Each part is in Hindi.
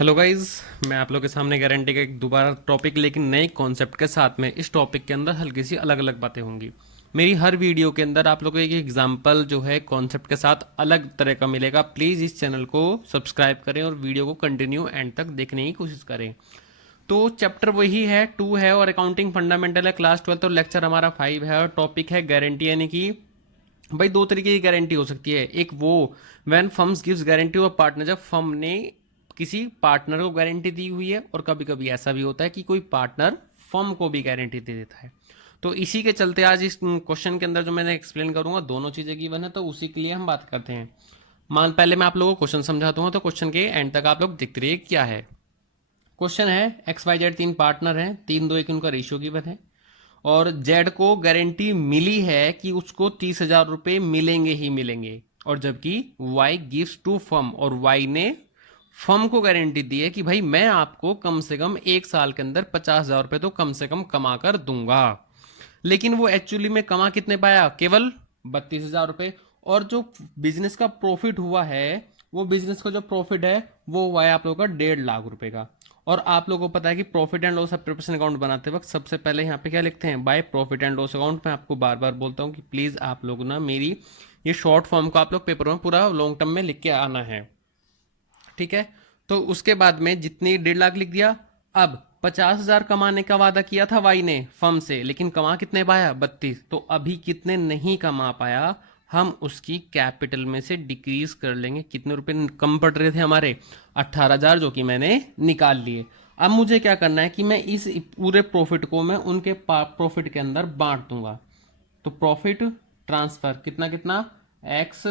हेलो गाइस, मैं आप लोग के सामने गारंटी का एक दोबारा टॉपिक लेकिन नए कॉन्सेप्ट के साथ में। इस टॉपिक के अंदर हल्की सी अलग अलग बातें होंगी। मेरी हर वीडियो के अंदर आप लोगों को एक एग्जांपल जो है कॉन्सेप्ट के साथ अलग तरह का मिलेगा। प्लीज़ इस चैनल को सब्सक्राइब करें और वीडियो को कंटिन्यू एंड तक देखने की कोशिश करें। तो चैप्टर वही है, 2 है और अकाउंटिंग फंडामेंटल है, क्लास 12 और लेक्चर हमारा 5 है। और टॉपिक है गारंटी, यानी कि भाई दो तरीके की गारंटी हो सकती है। एक वो व्हेन फर्म्स गिव्स गारंटी और पार्टनर, जब फर्म ने किसी पार्टनर को गारंटी दी हुई है, और कभी कभी ऐसा भी होता है कि कोई पार्टनर फर्म को भी गारंटी दे देता है। तो इसी के चलते आज इस क्वेश्चन के अंदर जो मैंने एक्सप्लेन करूंगा, दोनों चीजें गिवन है, तो उसी के लिए हम बात करते हैं। पहले मैं आप लोगों को क्वेश्चन समझा दूंगा, तो क्वेश्चन के एंड तक आप लोग देखते रहिए क्या है। क्वेश्चन है एक्स वाई जेड तीन पार्टनर हैं, 3-2-1 उनका रेशियो गिवन है, और जेड को गारंटी मिली है कि उसको 30,000 रुपये मिलेंगे ही मिलेंगे। और जबकि वाई गिव्स टू फर्म, और वाई ने फर्म को गारंटी दी है कि भाई मैं आपको कम से कम 1 साल के अंदर 50,000 रुपये तो कम से कम कमा कर दूंगा। लेकिन वो एक्चुअली में कमा कितने पाया? केवल 32,000 रुपये। और जो बिजनेस का प्रॉफिट हुआ है, वो बिजनेस का जो प्रॉफिट है वो हुआ है आप लोगों का 1.5 लाख रुपए का। और आप लोगों को पता है कि profit and loss preparation account बनाते वक्त सबसे पहले यहाँ पे क्या लिखते हैं? By profit and loss account. मैं आपको बार बार बोलता हूँ कि प्लीज आप लोग ना मेरी ये शॉर्ट फॉर्म को आप लोग पेपर में पूरा लॉन्ग टर्म में लिख के आना है, ठीक है? तो उसके बाद में जितनी 1.5 लाख लिख दिया। अब 50,000 कमाने का वादा किया था वाई ने फर्म से, लेकिन कमा कितने पाया? 32। तो अभी कितने नहीं कमा पाया, हम उसकी कैपिटल में से डिक्रीज कर लेंगे। कितने रुपए कम पड़ रहे थे हमारे? 18,000, जो कि मैंने निकाल लिए। अब मुझे क्या करना है कि मैं इस पूरे प्रॉफिट को मैं उनके प्रॉफिट के अंदर बांट दूंगा। तो प्रॉफिट ट्रांसफर कितना कितना, एक्स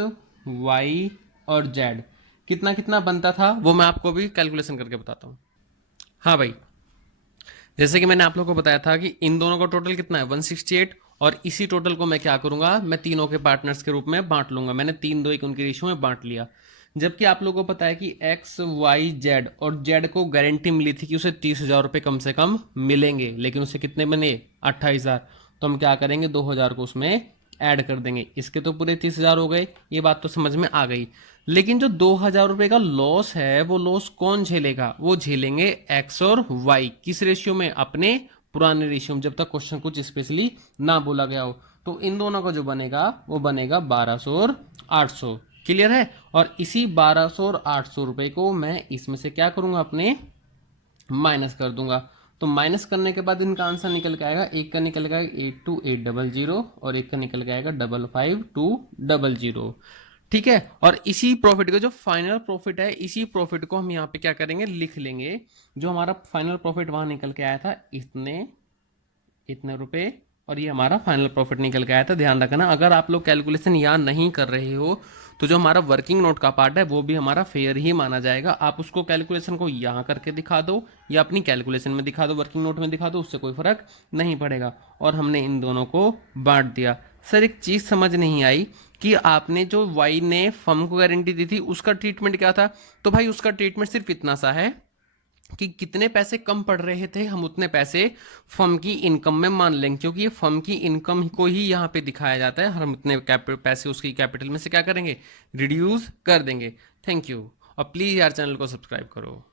वाई और जेड, कितना कितना बनता था वो मैं आपको भी कैलकुलेशन करके बताता हूँ। हाँ भाई, जैसे कि मैंने आप लोगों को बताया था कि इन दोनों का टोटल कितना है? 168। और इसी टोटल को मैं क्या करूंगा? मैं तीनों के पार्टनर्स के रूप में बांट लूंगा। मैंने 3-2-1 उनकी रेशियो में बांट लिया। जबकि आप लोगों को पता है कि एक्स वाई जेड, और जेड को गारंटी मिली थी कि उसे 30,000 रुपये कम से कम मिलेंगे, लेकिन उसे कितने बने? 28,000। तो हम क्या करेंगे? 2,000 को उसमें ऐड कर देंगे। इसके तो पूरे 30,000 हो गए, ये बात तो समझ में आ गई। लेकिन जो 2,000 रुपये का लॉस है, वो लॉस कौन झेलेगा? वो झेलेंगे एक्स और वाई। किस रेशियो में? अपने पुराने रेशियो में, जब तक क्वेश्चन कुछ स्पेशली ना बोला गया हो। तो इन दोनों का जो बनेगा वो बनेगा 1,200 और 800। क्लियर है? और इसी 1,200 और 800 रुपए को मैं इसमें से क्या करूंगा? अपने माइनस कर दूंगा। तो माइनस करने के बाद इनका आंसर निकल के आएगा, एक का निकल के आएगा 82,800 और एक का निकल के आएगा 55,200। ठीक है? और इसी प्रॉफिट का जो फाइनल प्रॉफिट है, इसी प्रॉफिट को हम यहाँ पे क्या करेंगे? लिख लेंगे। जो हमारा फाइनल प्रॉफिट वहां निकल के आया था, इतने इतने रुपए, और ये हमारा फाइनल प्रॉफिट निकल के आया था। ध्यान रखना, अगर आप लोग कैलकुलेशन यहाँ नहीं कर रहे हो तो जो हमारा वर्किंग नोट का पार्ट है वो भी हमारा फेयर ही माना जाएगा। आप उसको कैलकुलेशन को यहाँ करके दिखा दो या अपनी कैलकुलेशन में दिखा दो, वर्किंग नोट में दिखा दो, उससे कोई फर्क नहीं पड़ेगा। और हमने इन दोनों को बांट दिया। सर एक चीज समझ नहीं आई कि आपने जो वाई ने फर्म को गारंटी दी थी उसका ट्रीटमेंट क्या था? तो भाई उसका ट्रीटमेंट सिर्फ इतना सा है कि कितने पैसे कम पड़ रहे थे, हम उतने पैसे फर्म की इनकम में मान लेंगे, क्योंकि ये फर्म की इनकम को ही यहाँ पे दिखाया जाता है। हम उतने पैसे उसकी कैपिटल में से क्या करेंगे? रिड्यूस कर देंगे। Thank you. और प्लीज़ यार चैनल को सब्सक्राइब करो।